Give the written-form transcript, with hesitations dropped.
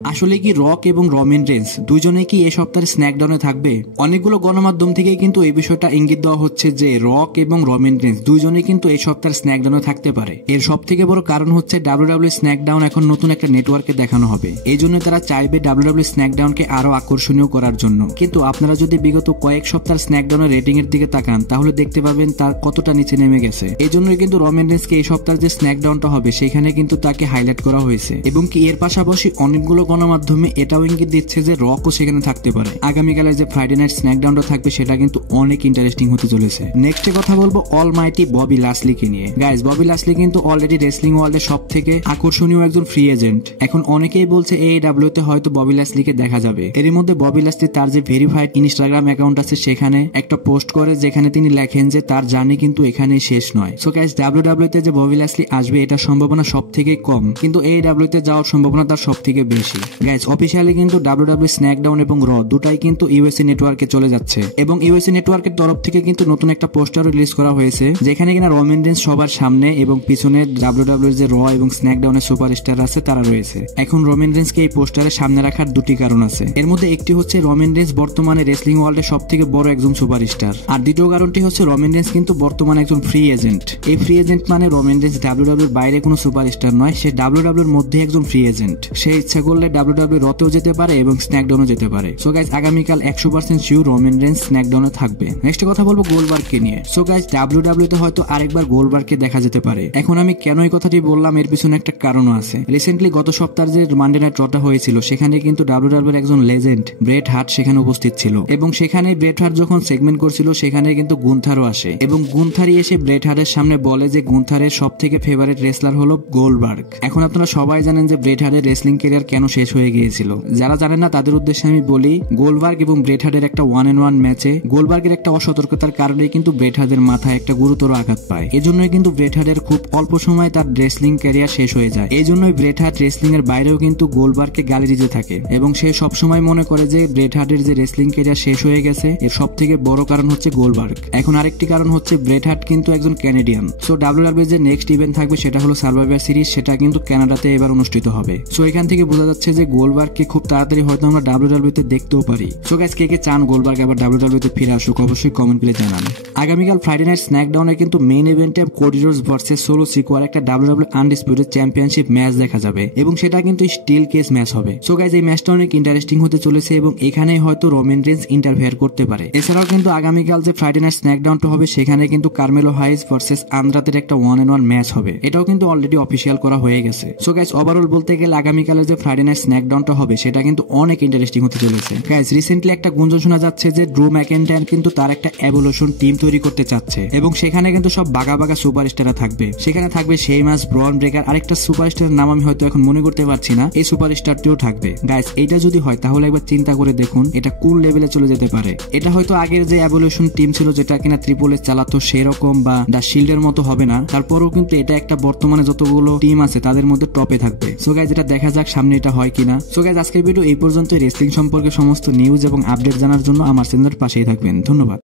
আসলে কি রক এবং রমিন রেন্স দুইজনে কি এই সপ্তাহে স্ন্যাকডাউনে থাকবে? অনেকগুলো গণমাধ্যম থেকে কিন্তু এই বিষয়টা ইঙ্গিত দেওয়া হচ্ছে যে রক এবং রমিন রেন্স দুইজনে কিন্তু এই সপ্তাহে স্ন্যাকডাউনে থাকতে পারে। এর সব থেকে বড় কারণ হচ্ছে ডাব্লিউডাব্লিউ স্ন্যাকডাউন এখন নতুন একটা নেটওয়ার্কে দেখানো হবে। এই জন্য তারা চাইবে ডাব্লিউডাব্লিউ স্ন্যাকডাউনকে আরো আকর্ষণীয় করার জন্য। কিন্তু আপনারা যদি বিগত কয়েক সপ্তাহ স্ন্যাকডাউনের রেটিং এর দিকে তাকান তাহলে দেখতে পাবেন তার কতটা নিচে নেমে গেছে। এই জন্যই কিন্তু রমিন রেন্সকে এই সপ্তাহে যে স্ন্যাকডাউনটা হবে সেখানে কিন্তু তাকে হাইলাইট করা হয়েছে এবং কি এর পাশাপাশি অনেকগুলো গণমাধ্যমে এটাও ইঙ্গিত দিচ্ছে যে রকও সেখানে থাকতে পারে। আগামীকালের যে ফ্রাইডে নাইট স্ন্যাকডাউনটা থাকবে সেটা কিন্তু অনেক ইন্টারেস্টিং হতে চলেছে। নেক্সটে কথা বলবো অলমাইটি ববি লাসলিকে নিয়ে। গাইস, ববি লাসলি কিন্তু অলরেডি রেসলিং ওয়ার্ল্ডের সব থেকে আকর্ষণীয় একজন ফ্রি এজেন্ট। এখন অনেকেই বলছে AEW তে হয়তো ববি লাসলিকে দেখা যাবে। এর মধ্যে ববি লাসলি তার যে ভেরিফাইড ইনস্টাগ্রাম অ্যাকাউন্ট আছে সেখানে একটা পোস্ট করে যেখানে তিনি লেখেন যে তার জার্নি কিন্তু এখানেই শেষ নয়। সো গাইস, ডাব্লিউডাব্লিউ তে যে ববি লাসলি আসবে এটা সম্ভাবনা সব থেকে কম, কিন্তু AEW তে যাওয়ার সম্ভাবনা তার সব থেকে বেশি। গাইস, অফিসিয়ালি কিন্তু ডাব্লিউডাব্লিউ স্ন্যাকডাউন এবং র দুটাই কিন্তু ইউএসএ নেটওয়ার্কে চলে যাচ্ছে এবং ইউএসএ নেটওয়ার্কের তরফ থেকে কিন্তু নতুন একটা পোস্টার রিলিজ করা হয়েছে যেখানে কিনা রমিন রেন্স সবার সামনে এবং পিছনে ডাব্লিউডাব্লিউ যে র এবং স্ন্যাকডাউনের সুপারস্টার আছে তারা রয়েছে। এখন রমিন রেন্সকে এই পোস্টারের সামনে রাখার দুটি কারণ আছে। এর মধ্যে একটি হচ্ছে রমিন রেন্স বর্তমানে রেসলিং ওয়ার্ল্ডের সব থেকে বড় একজন সুপারস্টার, আর দ্বিতীয় কারণটি হচ্ছে রমিন রেন্স কিন্তু বর্তমানে একজন ফ্রি এজেন্ট। এই ফ্রি এজেন্ট মানে রমিন রেন্স ডাব্লিউডাব্লিউর বাইরে কোনো সুপারস্টার নয়, সে ডাব্লিউডাব্লিউর মধ্যে একজন ফ্রি এজেন্ট। সে ইচ্ছা করলে ডাব্লিউডাব্লিউ রতেও যেতে পারে এবং স্ন্যাকডাউনে যেতে পারে। সো গাইস, আগামীকাল 100% শিওর রমিন রেন্স স্ন্যাকডাউনে থাকবে। নেক্সট কথা বলবো গোল্ডবার্গকে নিয়ে। সো গাইস, ডাব্লিউডাব্লিউ তে হয়তো আরেকবার গোল্ডবার্গকে দেখা যেতে পারে। এখন আমি কেন এই কথাটি বললাম এর পিছনে একটা কারণও আছে। রিসেন্টলি গত সপ্তাহে যে মানডে নাইট রটা হয়েছিল সেখানে কিন্তু ডাব্লিউডাব্লিউর একজন লেজেন্ড ব্রেট হার্ট সেখানে উপস্থিত ছিল এবং সেখানে ব্রেট হার্ট যখন সেগমেন্ট করছিল সেখানে কিন্তু গুন্থারও আসে এবং গুন্থারই এসে ব্রেট হার্টের সামনে বলে যে গুন্থারের সব থেকে ফেভারিট রেসলার হলো গোল্ডবার্গ। এখন আপনারা সবাই জানেন যে ব্রেট হার্টের রেসলিং ক্যারিয়ার কেন শেষ হয়ে গিয়েছিল। যারা জানেন না তাদের উদ্দেশ্যে আমি বলি, গোল্ডবার্গ এবং ব্রেট হার্টের একটা 1-on-1 ম্যাচে গোল্ডবার্গের একটা অসতর্কতার কারণে কিন্তু ব্রেট হার্টের মাথায় একটা গুরুতর আঘাত পায়। এজন্যই কিন্তু ব্রেট হার্টের খুব অল্প সময় তার রেসলিং ক্যারিয়ার শেষ হয়ে যায়। এই জন্যই ব্রেট হার্ট রেসলিং এর বাইরেও কিন্তু গোল্ডবার্গকে গালি দিতে থাকে এবং সে সবসময় মনে করে যে ব্রেট হার্টের যে রেসলিং ক্যারিয়ার শেষ হয়ে গেছে এর সব থেকে বড় কারণ হচ্ছে গোল্ডবার্গ। এখন আরেকটি কারণ হচ্ছে ব্রেট হার্ট কিন্তু একজন ক্যানাডিয়ান। সো ডাব্লিউডাব্লিউ যে নেক্সট ইভেন্ট থাকবে সেটা হলো সার্ভাইভার সিরিজ, সেটা কিন্তু কানাডাতে এবার অনুষ্ঠিত হবে। সো এখান থেকে বোঝা যাচ্ছে যে গোল্ডবার্গকে খুব তাড়াতাড়ি হয়তো আমরা ডাব্লিউডাব্লিউ তে দেখতেও পারি। সো গাইস, কে কে চান গোল্ডবার্গ আবার ডাব্লিউডাব্লিউ তে ফিরে আসুক অবশ্যই কমেন্ট করে জানান। আগামীকাল ফ্রাইডে নাইট স্ন্যাকডাউনে কিন্তু মেইন ইভেন্টে কোডি রোডস ভার্সেস সোলো সিকোয়ার একটা ডাব্লিউডাব্লিউ আনডিসপিউটেড চ্যাম্পিয়নশিপ ম্যাচ দেখা যাবে এবং সেটা কিন্তু স্টিল কেস ম্যাচ হবে। সো গাইস, এই ম্যাচটা অনেক ইন্টারেস্টিং হতে চলেছে এবং এখানেই হয়তো রমিন রেন্স ইন্টারফেয়ার করতে পারে। এছাড়াও কিন্তু আগামীকাল যে ফ্রাইডে নাইট স্ন্যাকডাউনটা হবে সেখানে কিন্তু কার্মেলো হাইজ ভার্সেস আন্দ্রাতের একটা 1-on-1 ম্যাচ হবে। এটাও কিন্তু অলরেডি অফিসিয়াল করা হয়ে গেছে। সো গাইস, ওভারঅল বলতে গেলে আগামীকালের যে ফ্রাইডে নাইট স্ন্যাকডাউনটা হবে সেটা কিন্তু অনেক ইন্টারেস্টিং হতে চলেছে। গাইস, রিসেন্টলি একটা গুঞ্জন শোনা যাচ্ছে যে ড্রু ম্যাকেন্টায়ার কিন্তু তার একটা এভলিউশন টিম তৈরি করতে চাচ্ছে এবং সেখানে কিন্তু সব বাগা বাগা সুপারস্টাররা থাকবে। সেখানে থাকবে শেইমাস, ব্রন ব্রেকার, আরেকটা সুপারস্টারের নাম আমি হয়তো এখন মনে করতে পারছি না, এই সুপারস্টারটিও থাকবে। গাইস, এইটা যদি হয় তাহলে একবার চিন্তা করে দেখুন এটা কোন লেভেলে চলে যেতে পারে। এটা হয়তো আগের যে এভলিউশন টিম ছিল যেটা কিনা ট্রিপল এইচ চালাতো সেরকম বা দা শিল্ডের মতো হবে না, তারপরেও কিন্তু এটা একটা বর্তমানে যতগুলো টিম আছে তাদের মধ্যে টপে থাকবে। সো গাইস, এটা দেখা যাক সামনে এটা হয় কিনা। সো গাইস, আজকের ভিডিও এই পর্যন্ত। রেসলিং সম্পর্কে সমস্ত নিউজ এবং আপডেট জানার জন্য আমার চ্যানেলের পাশেই থাকবেন। ধন্যবাদ।